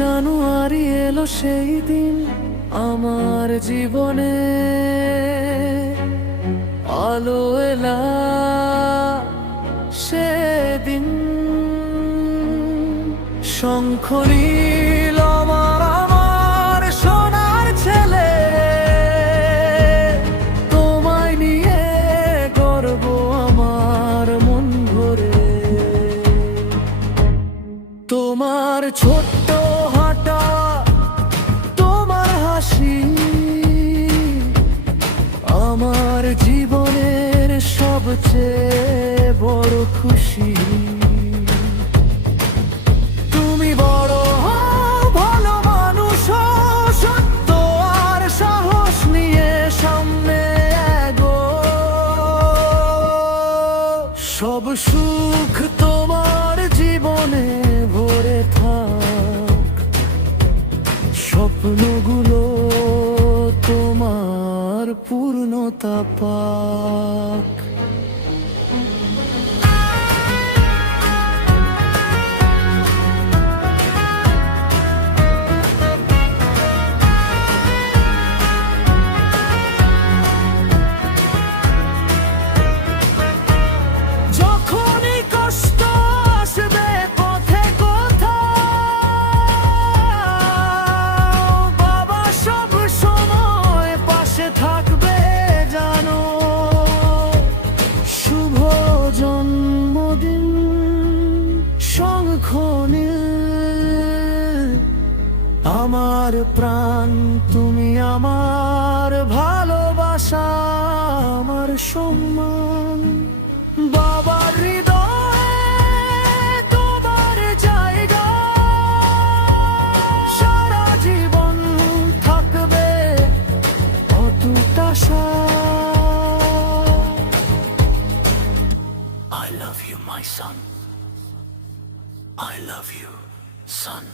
জানুয়ারি এলো সেই দিন, আমার জীবনে আলো এলা সেদিন। শঙ্খ নীল আমার আমার সোনার ছেলে, তোমায় নিয়ে গর্ব আমার মন ভরে। তোমার ছোট্ট হাঁটা, তোমার হাসি আমার জীবনের সবচেয়ে বড় খুশি। তুমি বড় হও, ভালো মানুষ হও, সত্য আর সাহস নিয়ে সামনে এগো। সব সুখ তোমার জীবনে ভরে থাক, স্বপ্নগুলো তোমার পূর্ণতা পাক। যখনই কষ্ট আসবে পথে কোথাও, বাবা সব সময় পাশে থাকবে জানো। শুভ জন্মদিন শঙ্খ নীল আমার প্রাণ, তুমি আমার ভালোবাসা, আমার সম্মান। বাবার হৃদয়ে তোমার জায়গা, সারা জীবন থাকবে অটুট আশা। I love you, my son. I love you, son.